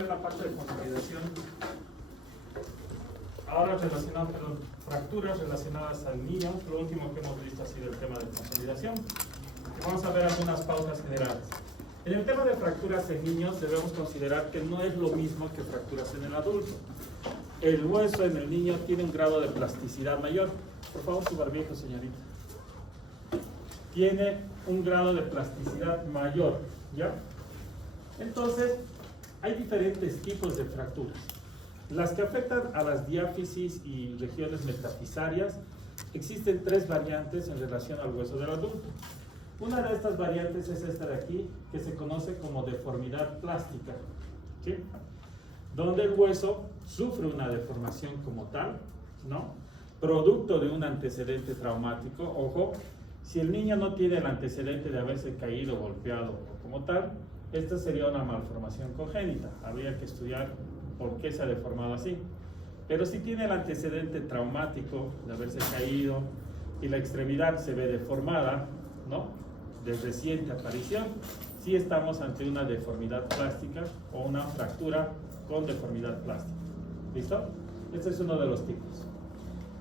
ver la parte de consolidación. Ahora relacionado, perdón, fracturas relacionadas al niño. Lo último que hemos visto ha sido el tema de consolidación. Y vamos a ver algunas pautas generales. En el tema de fracturas en niños debemos considerar que no es lo mismo que fracturas en el adulto. El hueso en el niño tiene un grado de plasticidad mayor. Por favor, su barbijo, señorita. Tiene un grado de plasticidad mayor, ¿ya? Entonces, hay diferentes tipos de fracturas. Las que afectan a las diáfisis y regiones metafisarias, existen 3 variantes en relación al hueso del adulto. Una de estas variantes es esta de aquí, que se conoce como deformidad plástica, ¿sí? Donde el hueso sufre una deformación como tal, ¿no? Producto de un antecedente traumático. Ojo, si el niño no tiene el antecedente de haberse caído, golpeado o como tal, esta sería una malformación congénita. Habría que estudiar por qué se ha deformado así. Pero si tiene el antecedente traumático de haberse caído y la extremidad se ve deformada, ¿no?, de reciente aparición, sí estamos ante una deformidad plástica o una fractura con deformidad plástica. ¿Listo? Este es uno de los tipos.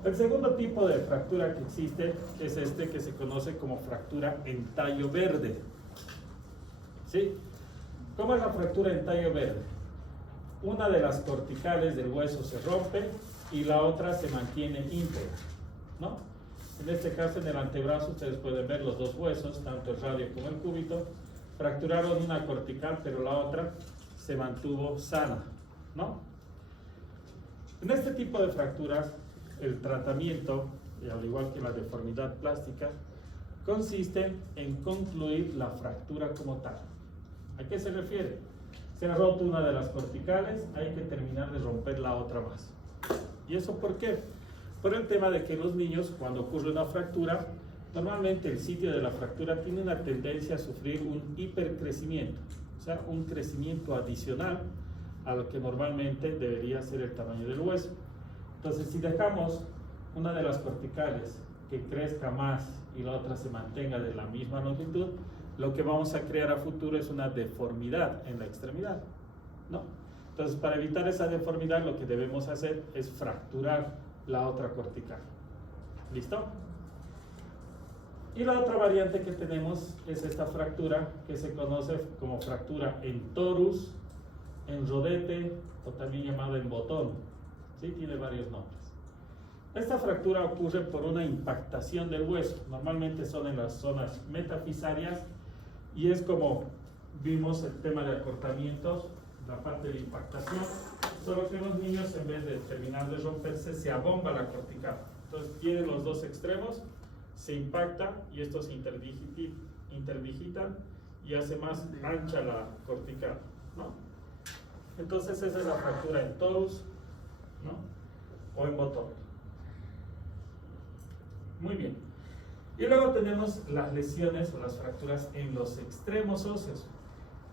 El segundo tipo de fractura que existe es este que se conoce como fractura en tallo verde. ¿Sí? ¿Cómo es la fractura en tallo verde? Una de las corticales del hueso se rompe y la otra se mantiene íntegra, ¿no? En este caso, en el antebrazo, ustedes pueden ver los 2 huesos, tanto el radio como el cúbito, fracturaron una cortical, pero la otra se mantuvo sana, ¿no? En este tipo de fracturas, el tratamiento, al igual que la deformidad plástica, consiste en concluir la fractura como tal. ¿A qué se refiere? Se ha roto una de las corticales, hay que terminar de romper la otra más. ¿Y eso por qué? Por el tema de que los niños, cuando ocurre una fractura, normalmente el sitio de la fractura tiene una tendencia a sufrir un hipercrecimiento, o sea, un crecimiento adicional a lo que normalmente debería ser el tamaño del hueso. Entonces, si dejamos una de las corticales que crezca más y la otra se mantenga de la misma longitud, lo que vamos a crear a futuro es una deformidad en la extremidad, ¿no? Entonces, para evitar esa deformidad, lo que debemos hacer es fracturar la otra cortical. ¿Listo? Y la otra variante que tenemos es esta fractura que se conoce como fractura en torus, en rodete o también llamada en botón. ¿Sí? Tiene varios nombres. Esta fractura ocurre por una impactación del hueso. Normalmente son en las zonas metafisarias y es como vimos el tema de acortamientos, la parte de impactación, solo que en los niños, en vez de terminar de romperse, se abomba la cortical. Entonces tiene los 2 extremos, se impacta y estos se interdigitan y hace más ancha la cortical, ¿no? Entonces esa es la fractura en torus, ¿no?, o en botón. Muy bien. Y luego tenemos las lesiones o las fracturas en los extremos óseos.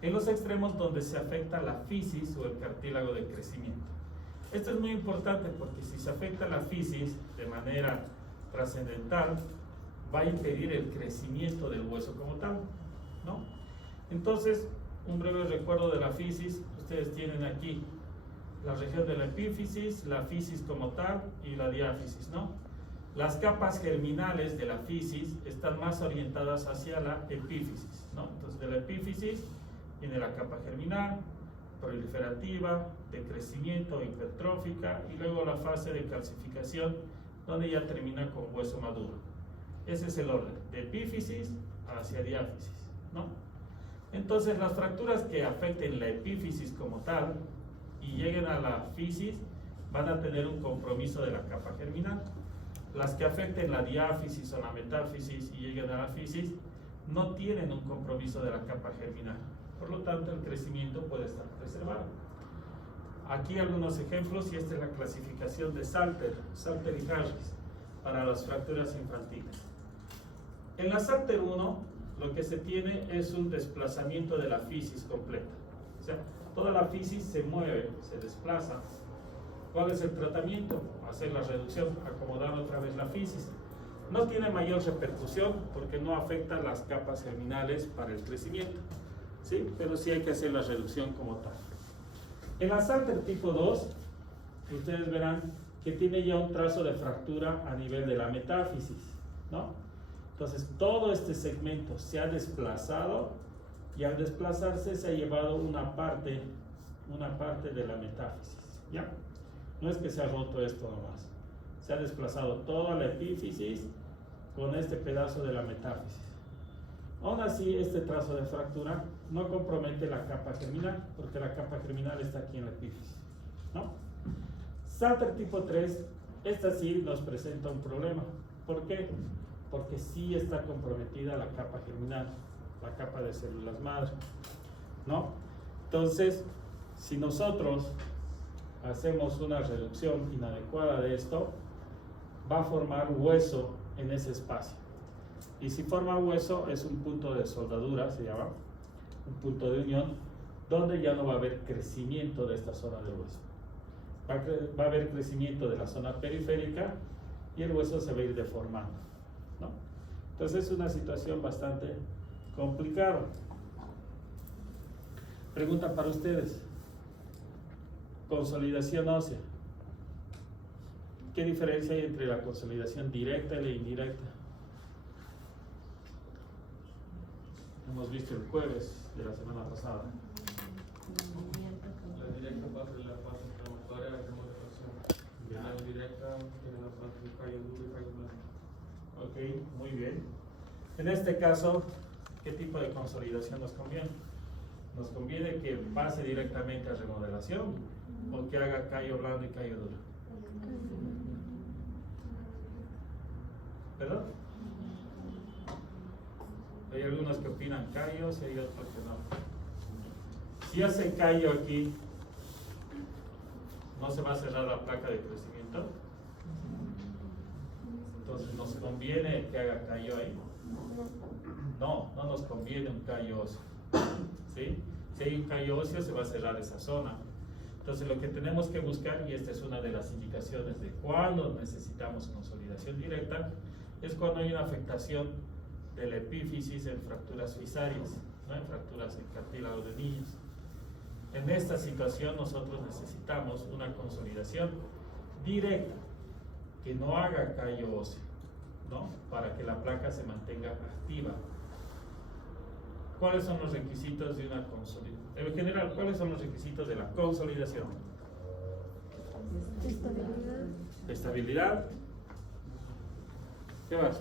En los extremos donde se afecta la fisis o el cartílago de crecimiento. Esto es muy importante porque si se afecta la fisis de manera trascendental, va a impedir el crecimiento del hueso como tal, ¿no? Entonces, un breve recuerdo de la fisis. Ustedes tienen aquí la región de la epífisis, la fisis como tal y la diáfisis, ¿no? Las capas germinales de la fisis están más orientadas hacia la epífisis, ¿no? Entonces, de la epífisis tiene la capa germinal, proliferativa, de crecimiento, hipertrófica, y luego la fase de calcificación, donde ya termina con hueso maduro. Ese es el orden, de epífisis hacia diáfisis, ¿no? Entonces, las fracturas que afecten la epífisis como tal y lleguen a la fisis van a tener un compromiso de la capa germinal. Las que afecten la diáfisis o la metáfisis y lleguen a la fisis no tienen un compromiso de la capa germinal. Por lo tanto, el crecimiento puede estar preservado. Aquí algunos ejemplos, y esta es la clasificación de Salter y Harris para las fracturas infantiles. En la Salter 1, lo que se tiene es un desplazamiento de la fisis completa. O sea, toda la fisis se mueve, se desplaza. ¿Cuál es el tratamiento? Hacer la reducción, acomodar otra vez la fisis. No tiene mayor repercusión porque no afecta las capas germinales para el crecimiento, ¿sí? Pero sí hay que hacer la reducción como tal. En la Salter tipo 2, ustedes verán que tiene ya un trazo de fractura a nivel de la metáfisis, ¿no? Entonces todo este segmento se ha desplazado y al desplazarse se ha llevado una parte de la metáfisis, ¿ya? No es que se ha roto esto nomás, se ha desplazado toda la epífisis con este pedazo de la metáfisis. Aún así, este trazo de fractura no compromete la capa germinal, porque la capa germinal está aquí en la epífisis, ¿no? Salter tipo 3, esta sí nos presenta un problema. ¿Por qué? Porque sí está comprometida la capa germinal, la capa de células madre, ¿no? Entonces, si nosotros hacemos una reducción inadecuada de esto, va a formar hueso en ese espacio. Y si forma hueso, es un punto de soldadura, se llama, un punto de unión, donde ya no va a haber crecimiento de esta zona del hueso. Va a haber crecimiento de la zona periférica y el hueso se va a ir deformando, ¿no? Entonces es una situación bastante complicada. Pregunta para ustedes. Consolidación ósea. ¿Qué diferencia hay entre la consolidación directa y la indirecta? Hemos visto el jueves de la semana pasada. La directa pasa en la fase inflamatoria de remodelación. La indirecta tiene la fase de callo duro y callo blando. Ok, muy bien. En este caso, ¿qué tipo de consolidación nos conviene? ¿Nos conviene que pase directamente a remodelación o que haga callo blando y callo duro? ¿Perdón? Hay algunos que opinan callos y hay otros que no. Si hace callo aquí, ¿no se va a cerrar la placa de crecimiento? Entonces, ¿nos conviene que haga callo ahí? No, no nos conviene un callo óseo, ¿sí? Si hay un callo óseo, se va a cerrar esa zona. Entonces, lo que tenemos que buscar, y esta es una de las indicaciones de cuando necesitamos consolidación directa, es cuando hay una afectación de la epífisis en fracturas fisarias, ¿no? En fracturas en cartílago de niños. En esta situación nosotros necesitamos una consolidación directa, que no haga callo óseo, ¿no? Para que la placa se mantenga activa. ¿Cuáles son los requisitos de una consolidación? En general, ¿cuáles son los requisitos de la consolidación? Estabilidad. Estabilidad. ¿Qué más?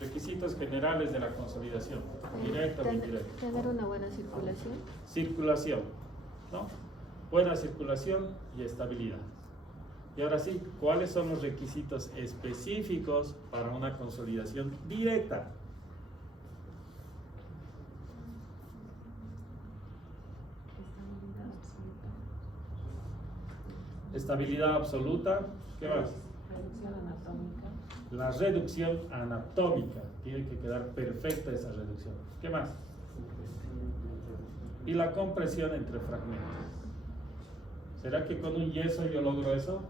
Requisitos generales de la consolidación, directa o indirecta. Tener una buena circulación. Circulación, ¿no? Buena circulación y estabilidad. Y ahora sí, ¿cuáles son los requisitos específicos para una consolidación directa? Estabilidad absoluta. ¿Qué más? Reducción anatómica. La reducción anatómica. Tiene que quedar perfecta esa reducción. ¿Qué más? Y la compresión entre fragmentos. ¿Será que con un yeso yo logro eso?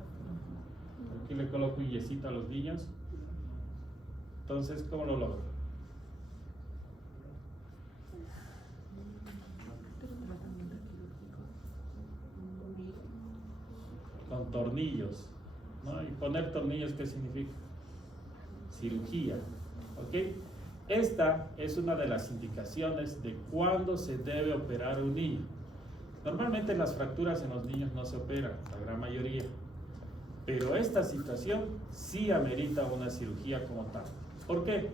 Aquí le coloco un yesito a los niños. Entonces, ¿cómo lo logro? Con tornillos, ¿no? Y poner tornillos, ¿qué significa? Cirugía, ¿ok? Esta es una de las indicaciones de cuándo se debe operar un niño. Normalmente las fracturas en los niños no se operan, la gran mayoría. Pero esta situación sí amerita una cirugía como tal. ¿Por qué?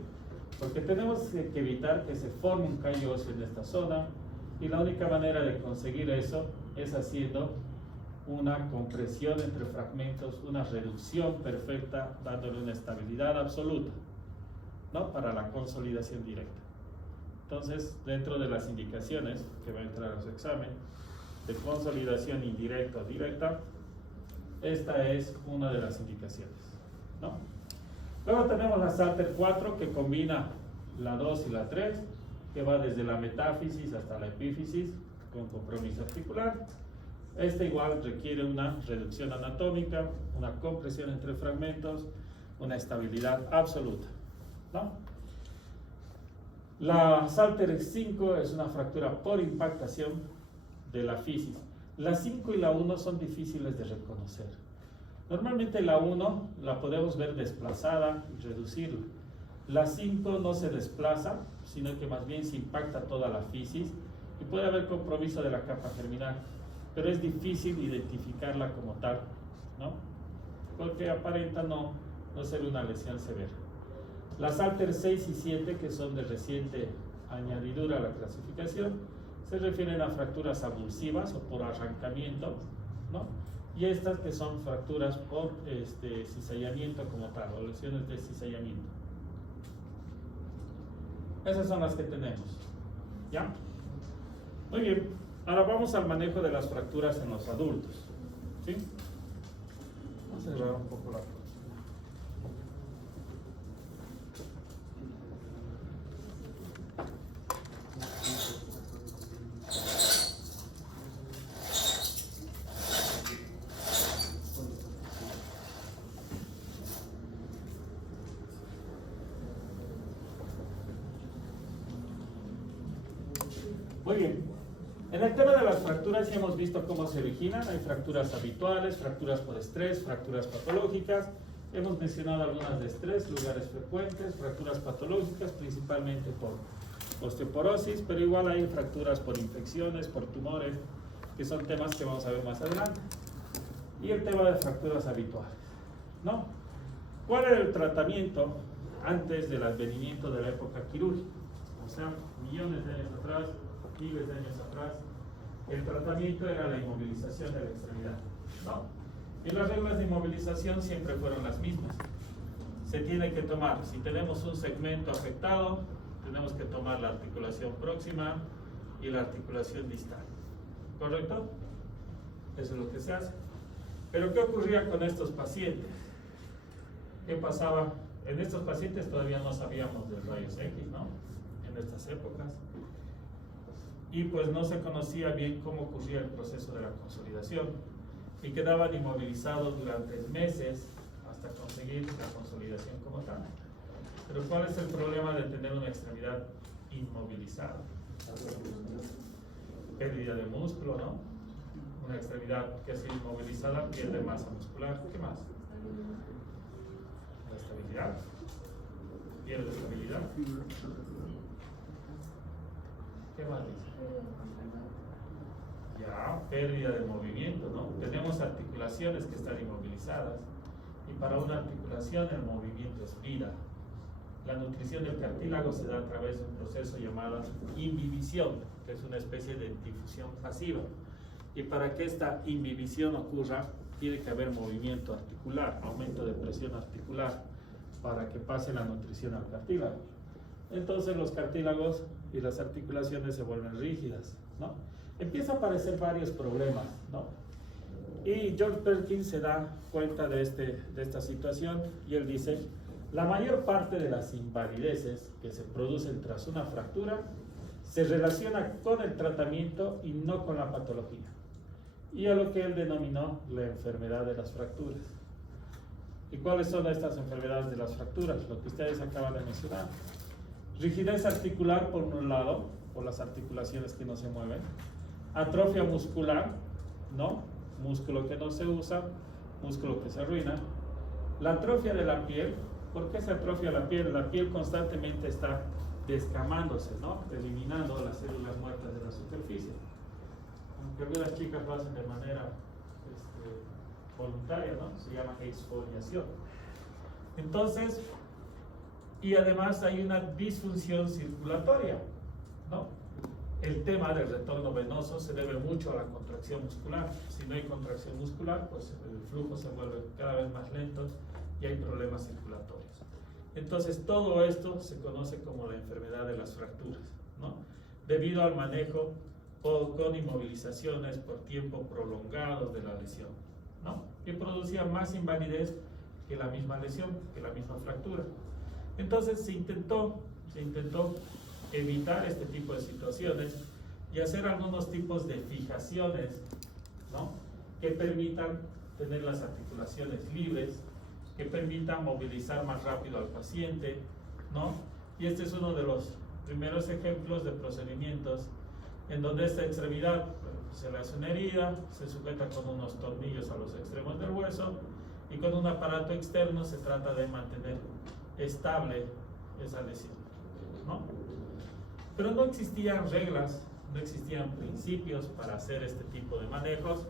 Porque tenemos que evitar que se forme un callo óseo en esta zona y la única manera de conseguir eso es haciendo una compresión entre fragmentos, una reducción perfecta, dándole una estabilidad absoluta, ¿no? Para la consolidación directa. Entonces, dentro de las indicaciones que va a entrar a su examen de consolidación indirecta o directa, esta es una de las indicaciones, ¿no? Luego tenemos la Salter 4 que combina la 2 y la 3, que va desde la metáfisis hasta la epífisis con compromiso articular. Esta igual requiere una reducción anatómica, una compresión entre fragmentos, una estabilidad absoluta, ¿no? La Salter 5 es una fractura por impactación, de la fisis. La 5 y la 1 son difíciles de reconocer. Normalmente la 1 la podemos ver desplazada y reducirla. La 5 no se desplaza, sino que más bien se impacta toda la fisis y puede haber compromiso de la capa germinal, pero es difícil identificarla como tal, ¿no? Porque aparenta no ser una lesión severa. Las Alter 6 y 7, que son de reciente añadidura a la clasificación, se refieren a fracturas abulsivas o por arrancamiento, ¿no? Y estas que son fracturas por cizallamiento como tal, o lesiones de cizallamiento. Esas son las que tenemos, ¿ya? Muy bien, ahora vamos al manejo de las fracturas en los adultos, ¿sí? Vamos a cerrar un poco la foto. Muy bien, en el tema de las fracturas ya hemos visto cómo se originan. Hay fracturas habituales, fracturas por estrés, fracturas patológicas. Hemos mencionado algunas de estrés, lugares frecuentes, fracturas patológicas, principalmente por osteoporosis, pero igual hay fracturas por infecciones, por tumores, que son temas que vamos a ver más adelante. Y el tema de fracturas habituales, ¿no? ¿Cuál era el tratamiento antes del advenimiento de la época quirúrgica? O sea, millones de años atrás, miles de años atrás, el tratamiento era la inmovilización de la extremidad, ¿no? Y las reglas de inmovilización siempre fueron las mismas. Se tiene que tomar, si tenemos un segmento afectado, tenemos que tomar la articulación próxima y la articulación distal, ¿correcto? Eso es lo que se hace. Pero ¿qué ocurría con estos pacientes? ¿Qué pasaba? En estos pacientes todavía no sabíamos de rayos X, ¿no? En estas épocas. Y pues no se conocía bien cómo ocurría el proceso de la consolidación y quedaban inmovilizados durante meses hasta conseguir la consolidación como tal. Pero ¿cuál es el problema de tener una extremidad inmovilizada? Pérdida de músculo, ¿no? Una extremidad que ha sido inmovilizada pierde masa muscular. ¿Qué más? La estabilidad. Pierde estabilidad. ¿Qué más dice? Ya, pérdida de movimiento, ¿no? Tenemos articulaciones que están inmovilizadas y para una articulación el movimiento es vida. La nutrición del cartílago se da a través de un proceso llamado imbibición, que es una especie de difusión pasiva. Y para que esta imbibición ocurra, tiene que haber movimiento articular, aumento de presión articular, para que pase la nutrición al cartílago. Entonces los cartílagos y las articulaciones se vuelven rígidas, ¿no? Empieza a aparecer varios problemas, ¿no? Y George Perkins se da cuenta de esta situación y él dice: la mayor parte de las invalideces que se producen tras una fractura se relaciona con el tratamiento y no con la patología, y a lo que él denominó la enfermedad de las fracturas. ¿Y cuáles son estas enfermedades de las fracturas? Lo que ustedes acaban de mencionar. Rigidez articular por un lado, por las articulaciones que no se mueven. Atrofia muscular, ¿no? Músculo que no se usa, músculo que se arruina. La atrofia de la piel. ¿Por qué se atrofia la piel? La piel constantemente está descamándose, ¿no? Eliminando las células muertas de la superficie. Aunque algunas chicas lo hacen de manera voluntaria, ¿no? Se llama exfoliación. Entonces, y además hay una disfunción circulatoria, ¿no? El tema del retorno venoso se debe mucho a la contracción muscular. Si no hay contracción muscular, pues el flujo se vuelve cada vez más lento y hay problemas circulatorios. Entonces todo esto se conoce como la enfermedad de las fracturas, ¿no? Debido al manejo con inmovilizaciones por tiempo prolongados de la lesión, ¿no? Que producía más invalidez que la misma lesión, que la misma fractura. Entonces se intentó evitar este tipo de situaciones y hacer algunos tipos de fijaciones, ¿no? Que permitan tener las articulaciones libres, que permitan movilizar más rápido al paciente, ¿no? Y este es uno de los primeros ejemplos de procedimientos en donde esta extremidad se le hace una herida, se sujeta con unos tornillos a los extremos del hueso y con un aparato externo se trata de mantener estable esa lesión, ¿no? Pero no existían reglas, no existían principios para hacer este tipo de manejos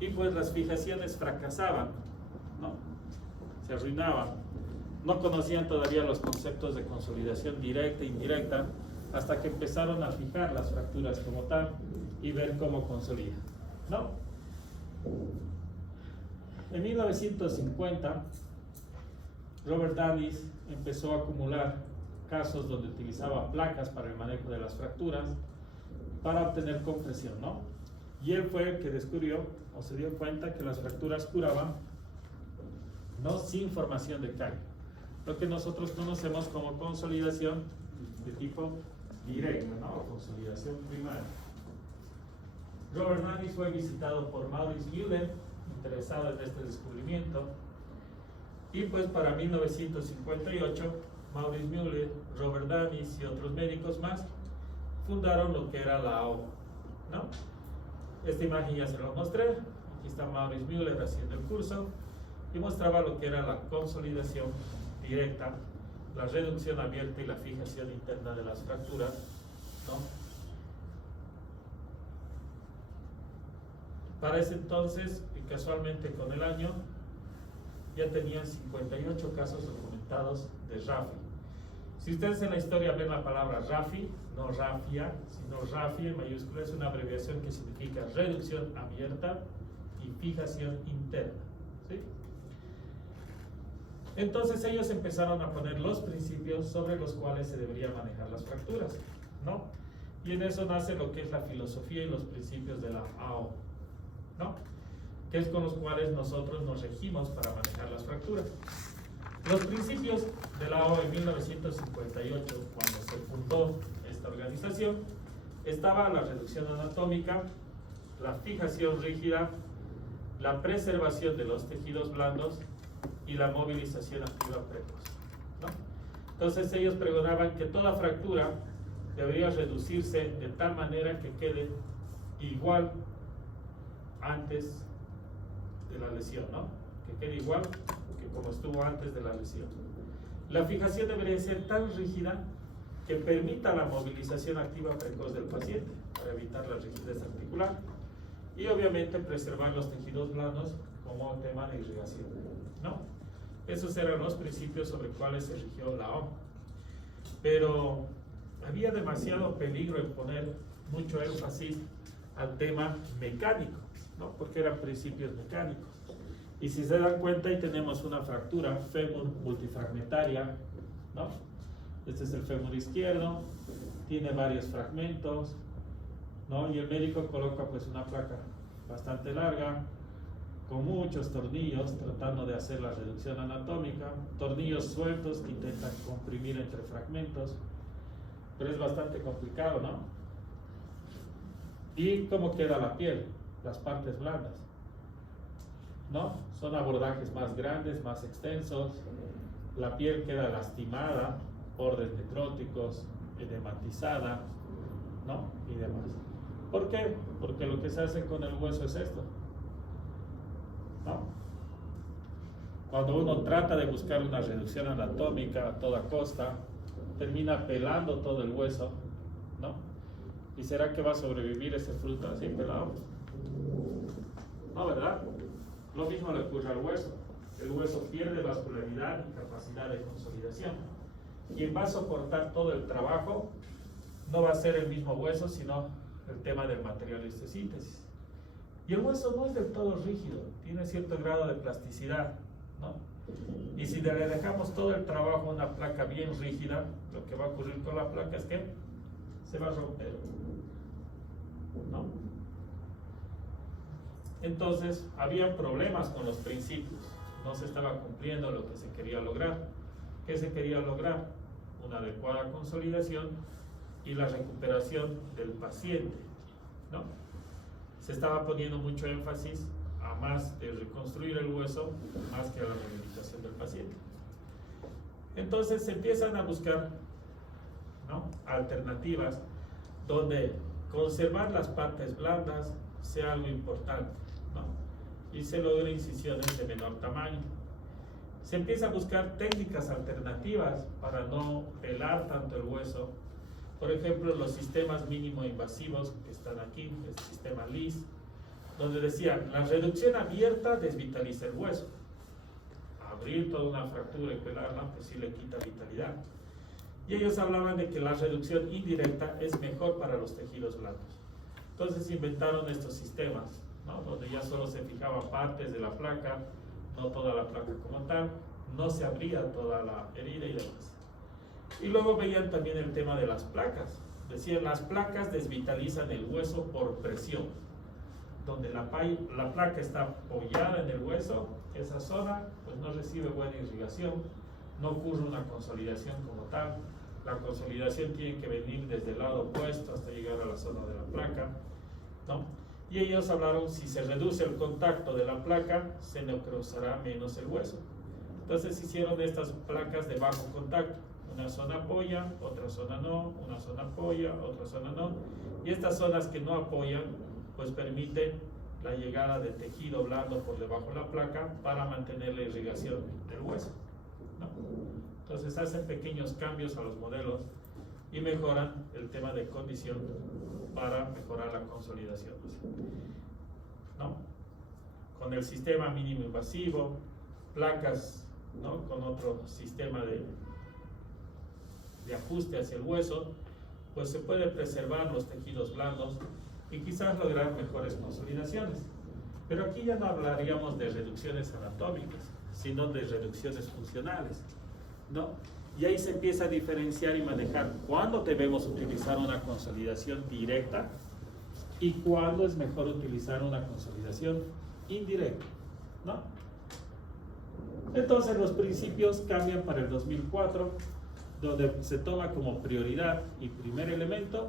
y pues las fijaciones fracasaban, ¿no? Se arruinaban. No conocían todavía los conceptos de consolidación directa e indirecta hasta que empezaron a fijar las fracturas como tal y ver cómo consolida, ¿no? En 1950, Robert Danis empezó a acumular casos donde utilizaba placas para el manejo de las fracturas para obtener compresión, ¿no? Y él fue el que descubrió o se dio cuenta que las fracturas curaban, no sin formación de callo, lo que nosotros conocemos como consolidación de tipo directa, ¿no? Consolidación primaria. Robert Danis fue visitado por Maurice Müller, interesado en este descubrimiento, y pues para 1958 Maurice Müller, Robert Danis y otros médicos más fundaron lo que era la AO, ¿no? Esta imagen ya se la mostré. Aquí está Maurice Müller haciendo el curso y mostraba lo que era la consolidación directa, la reducción abierta y la fijación interna de las fracturas, ¿no? Para ese entonces, y casualmente con el año, ya tenían 58 casos documentados de RAFI. Si ustedes en la historia ven la palabra RAFI, no rafia, sino RAFI en mayúscula, es una abreviación que significa reducción abierta y fijación interna, ¿sí? Entonces ellos empezaron a poner los principios sobre los cuales se deberían manejar las fracturas, ¿no? Y en eso nace lo que es la filosofía y los principios de la AO, ¿no? Que es con los cuales nosotros nos regimos para manejar las fracturas. Los principios de la AO en 1958, cuando se fundó esta organización, estaba la reducción anatómica, la fijación rígida, la preservación de los tejidos blandos y la movilización activa precoz, ¿no? Entonces ellos pregonaban que toda fractura debería reducirse de tal manera que quede igual antes de la lesión, ¿no? Que quede igual que como estuvo antes de la lesión. La fijación debería ser tan rígida que permita la movilización activa precoz del paciente para evitar la rigidez articular y obviamente preservar los tejidos blandos como tema de irrigación, ¿no? Esos eran los principios sobre cuales se rigió la OMS. Pero había demasiado peligro en poner mucho énfasis al tema mecánico, ¿no? Porque eran principios mecánicos. Y si se dan cuenta, ahí tenemos una fractura fémur multifragmentaria, ¿no? Este es el fémur izquierdo, tiene varios fragmentos, ¿no? Y el médico coloca pues una placa bastante larga, con muchos tornillos, tratando de hacer la reducción anatómica, tornillos sueltos que intentan comprimir entre fragmentos, pero es bastante complicado, ¿no? ¿Y cómo queda la piel? Las partes blandas, ¿no? Son abordajes más grandes, más extensos, la piel queda lastimada, bordes necróticos, edematizada, ¿no? Y demás. ¿Por qué? Porque lo que se hace con el hueso es esto, ¿no? Cuando uno trata de buscar una reducción anatómica a toda costa, termina pelando todo el hueso, ¿no? ¿Y será que va a sobrevivir ese fruto así pelado? No, ¿verdad? Lo mismo le ocurre al hueso. El hueso pierde vascularidad y capacidad de consolidación. Quien va a soportar todo el trabajo no va a ser el mismo hueso, sino el tema del material de síntesis. Y el hueso no es del todo rígido, tiene cierto grado de plasticidad, ¿no? Y si le dejamos todo el trabajo a una placa bien rígida, lo que va a ocurrir con la placa es que se va a romper, ¿no? Entonces, había problemas con los principios, no se estaba cumpliendo lo que se quería lograr. ¿Qué se quería lograr? Una adecuada consolidación y la recuperación del paciente, ¿no? Se estaba poniendo mucho énfasis a más de reconstruir el hueso, más que a la rehabilitación del paciente. Entonces se empiezan a buscar, ¿no?, alternativas donde conservar las partes blandas sea algo importante, ¿no? Y se logra incisiones de menor tamaño. Se empieza a buscar técnicas alternativas para no pelar tanto el hueso. Por ejemplo, los sistemas mínimo invasivos que están aquí, el sistema LIS, donde decían, la reducción abierta desvitaliza el hueso. Abrir toda una fractura y pelarla, pues sí le quita vitalidad. Y ellos hablaban de que la reducción indirecta es mejor para los tejidos blandos. Entonces inventaron estos sistemas, ¿no? Donde ya solo se fijaban partes de la placa, no toda la placa como tal, no se abría toda la herida y demás. Y luego veían también el tema de las placas. Decían, las placas desvitalizan el hueso por presión. Donde la placa está apoyada en el hueso, esa zona pues no recibe buena irrigación, no ocurre una consolidación como tal. La consolidación tiene que venir desde el lado opuesto hasta llegar a la zona de la placa, ¿no? Y ellos hablaron, si se reduce el contacto de la placa, se necrosará menos el hueso. Entonces hicieron estas placas de bajo contacto. Una zona apoya, otra zona no, una zona apoya, otra zona no. Y estas zonas que no apoyan, pues permiten la llegada de tejido blando por debajo de la placa para mantener la irrigación del hueso, ¿no? Entonces hacen pequeños cambios a los modelos y mejoran el tema de condición para mejorar la consolidación, ¿no? Con el sistema mínimo invasivo, placas, ¿no? Con otro sistema de ajuste hacia el hueso, pues se puede preservar los tejidos blandos y quizás lograr mejores consolidaciones. Pero aquí ya no hablaríamos de reducciones anatómicas, sino de reducciones funcionales, ¿no? Y ahí se empieza a diferenciar y manejar cuándo debemos utilizar una consolidación directa y cuándo es mejor utilizar una consolidación indirecta, ¿no? Entonces los principios cambian para el 2004, donde se toma como prioridad y primer elemento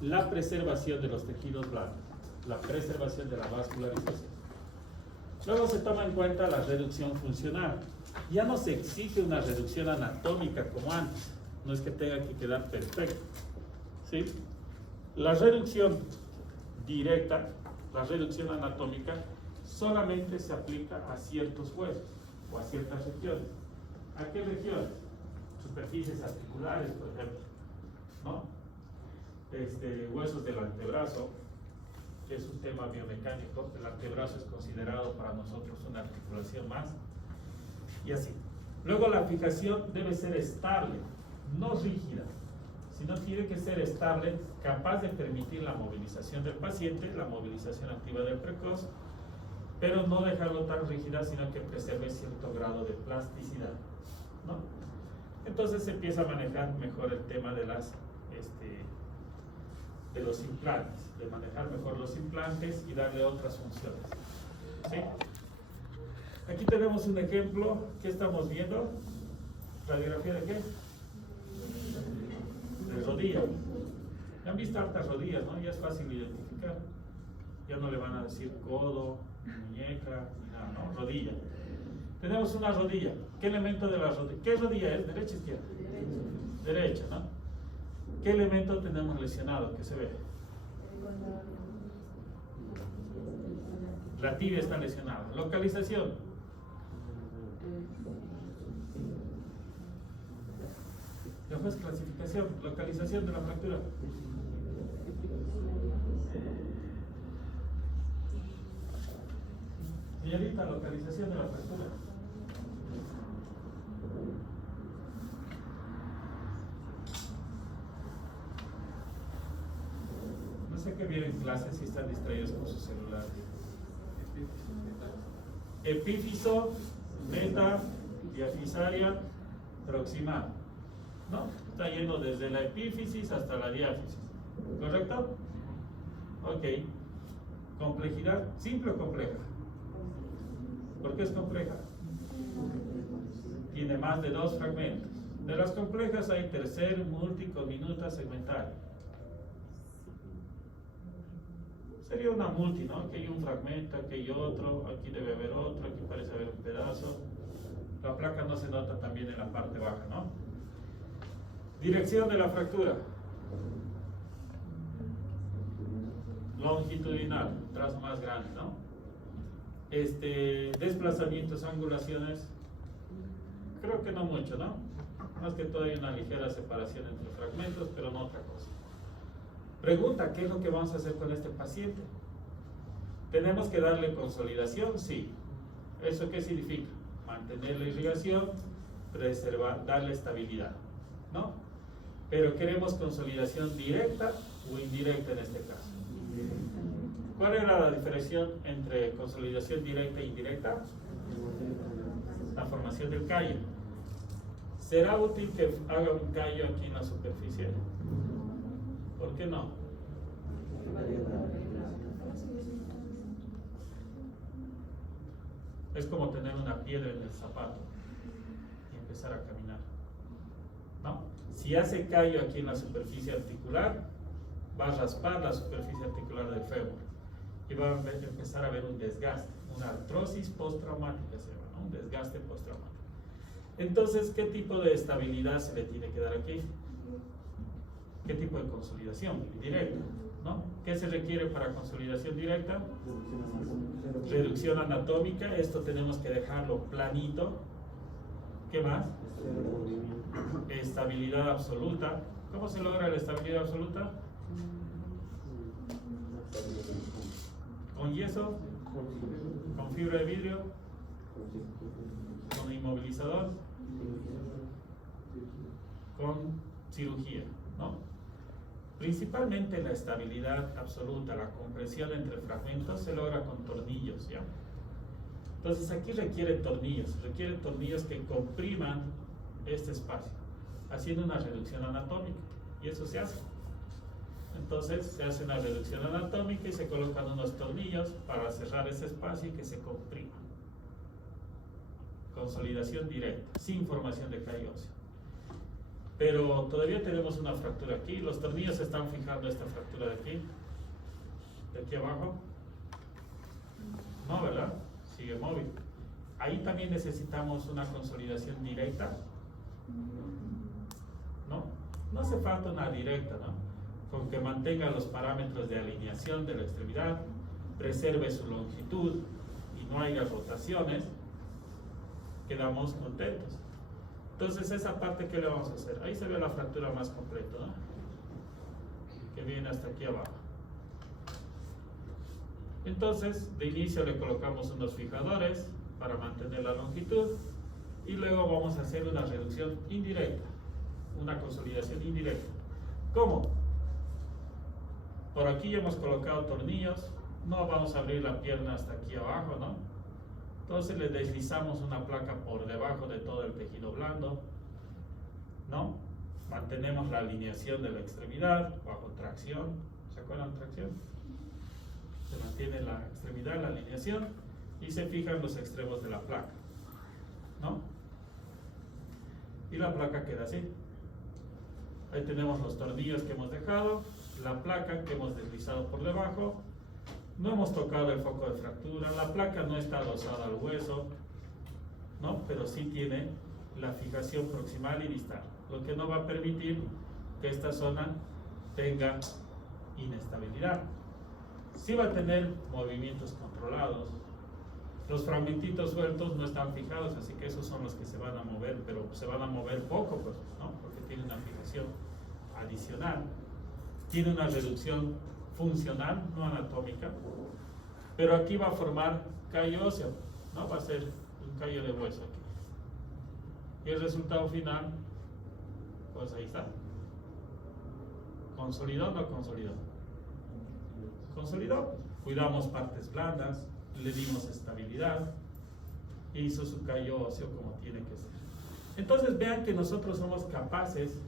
la preservación de los tejidos blandos, la preservación de la vascularización. Luego se toma en cuenta la reducción funcional. Ya no se exige una reducción anatómica como antes, no es que tenga que quedar perfecto, ¿sí? La reducción directa, la reducción anatómica, solamente se aplica a ciertos huesos o a ciertas regiones. ¿A qué regiones? Superficies articulares, por ejemplo, ¿no? Huesos del antebrazo, que es un tema biomecánico. El antebrazo es considerado para nosotros una articulación más, y así. Luego la fijación debe ser estable, no rígida, sino tiene que ser estable, capaz de permitir la movilización del paciente, la movilización activa del precoz, pero no dejarlo tan rígida, sino que preserve cierto grado de plasticidad, ¿no? Entonces se empieza a manejar mejor el tema de los implantes, de manejar mejor los implantes y darle otras funciones, ¿sí? Aquí tenemos un ejemplo. ¿Qué estamos viendo? ¿Radiografía de qué? De rodilla. Han visto hartas rodillas, ¿no? Ya es fácil identificar. Ya no le van a decir codo, muñeca, ni nada, ¿no? Rodilla. Tenemos una rodilla. ¿Qué elemento de la rodilla? ¿Qué rodilla es? ¿Derecha o izquierda? Derecha, ¿no? ¿Qué elemento tenemos lesionado? ¿Qué se ve? La tibia está lesionada. Localización. Después clasificación, localización de la fractura. Señorita, localización de la fractura. No sé qué vieron en clase si están distraídos con su celular. Epífiso, meta, diafisaria, proximal, ¿no? Está yendo desde la epífisis hasta la diáfisis, ¿correcto? Ok. Complejidad, ¿simple o compleja? ¿Por qué es compleja? Tiene más de 2 fragmentos. De las complejas hay tercer, multi, conminuta, segmentaria. Sería una multi, ¿no? Aquí hay un fragmento, aquí hay otro, aquí debe haber otro, aquí parece haber un pedazo. La placa no se nota también en la parte baja, ¿no? Dirección de la fractura. longitudinal, trazo más grande, ¿no? Desplazamientos, angulaciones, creo que no mucho, ¿no? Más que todo hay una ligera separación entre fragmentos, pero no otra cosa. Pregunta, ¿qué es lo que vamos a hacer con este paciente? ¿Tenemos que darle consolidación? Sí. ¿Eso qué significa? Mantener la irrigación, preservar, darle estabilidad, ¿no? Pero queremos consolidación directa o indirecta en este caso. ¿Cuál era la diferencia entre consolidación directa e indirecta? La formación del callo. ¿Será útil que haga un callo aquí en la superficie? ¿Por qué no? Es como tener una piedra en el zapato y empezar a caminar, ¿no? Si hace callo aquí en la superficie articular, va a raspar la superficie articular del fémur y va a empezar a haber un desgaste, una artrosis postraumática se llama, ¿no? Un desgaste postraumático. Entonces, ¿qué tipo de estabilidad se le tiene que dar aquí? ¿Qué tipo de consolidación? Directa, ¿no? ¿Qué se requiere para consolidación directa? Reducción anatómica. Esto tenemos que dejarlo planito. ¿Qué más? Estabilidad absoluta. ¿Cómo se logra la estabilidad absoluta? ¿Con yeso? ¿Con fibra de vidrio? ¿Con inmovilizador? ¿Con cirugía? ¿No? Principalmente la estabilidad absoluta, la compresión entre fragmentos se logra con tornillos, ¿ya? Entonces aquí requiere tornillos que compriman este espacio, haciendo una reducción anatómica, y eso se hace. Entonces se hace una reducción anatómica y se colocan unos tornillos para cerrar ese espacio y que se comprima. Consolidación directa, sin formación de callo óseo. Pero todavía tenemos una fractura aquí. Los tornillos se están fijando esta fractura de aquí abajo. No, ¿verdad? Sigue móvil. Ahí también necesitamos una consolidación directa. ¿No? No hace falta una directa, ¿no? Con que mantenga los parámetros de alineación de la extremidad, preserve su longitud y no haya rotaciones, quedamos contentos. Entonces, esa parte, ¿qué le vamos a hacer? Ahí se ve la fractura más completa, ¿no? Que viene hasta aquí abajo. Entonces, de inicio le colocamos unos fijadores para mantener la longitud y luego vamos a hacer una reducción indirecta, una consolidación indirecta. ¿Cómo? Por aquí ya hemos colocado tornillos, no vamos a abrir la pierna hasta aquí abajo, ¿no? Entonces le deslizamos una placa por debajo de todo el tejido blando, ¿no? Mantenemos la alineación de la extremidad bajo tracción. ¿Se acuerdan tracción? Se mantiene la extremidad, la alineación, y se fijan los extremos de la placa, ¿no? Y la placa queda así. Ahí tenemos los tornillos que hemos dejado, la placa que hemos deslizado por debajo. No hemos tocado el foco de fractura, la placa no está adosada al hueso, ¿no? Pero sí tiene la fijación proximal y distal, lo que no va a permitir que esta zona tenga inestabilidad. Sí va a tener movimientos controlados. Los fragmentitos sueltos no están fijados, así que esos son los que se van a mover, pero se van a mover poco, pues, ¿no? Porque tiene una fijación adicional. Tiene una reducción funcional, no anatómica, pero aquí va a formar callo óseo, ¿no? Va a ser un callo de hueso aquí. Y el resultado final, pues ahí está. ¿Consolidó o no consolidó? Consolidó. Cuidamos partes blandas, le dimos estabilidad, e hizo su callo óseo como tiene que ser. Entonces vean que nosotros somos capaces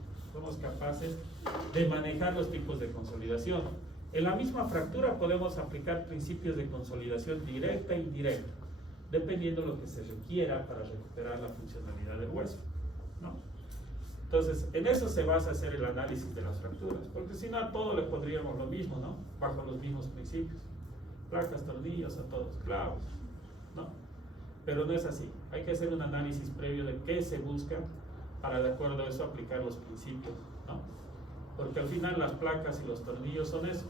de manejar los tipos de consolidación. En la misma fractura podemos aplicar principios de consolidación directa e indirecta, dependiendo de lo que se requiera para recuperar la funcionalidad del hueso, ¿no? Entonces, en eso se basa hacer el análisis de las fracturas, porque si no a todo le pondríamos lo mismo, ¿no? Bajo los mismos principios. Placas, tornillos, a todos, clavos, ¿no? Pero no es así. Hay que hacer un análisis previo de qué se busca para, de acuerdo a eso, aplicar los principios, ¿no? Porque al final las placas y los tornillos son eso.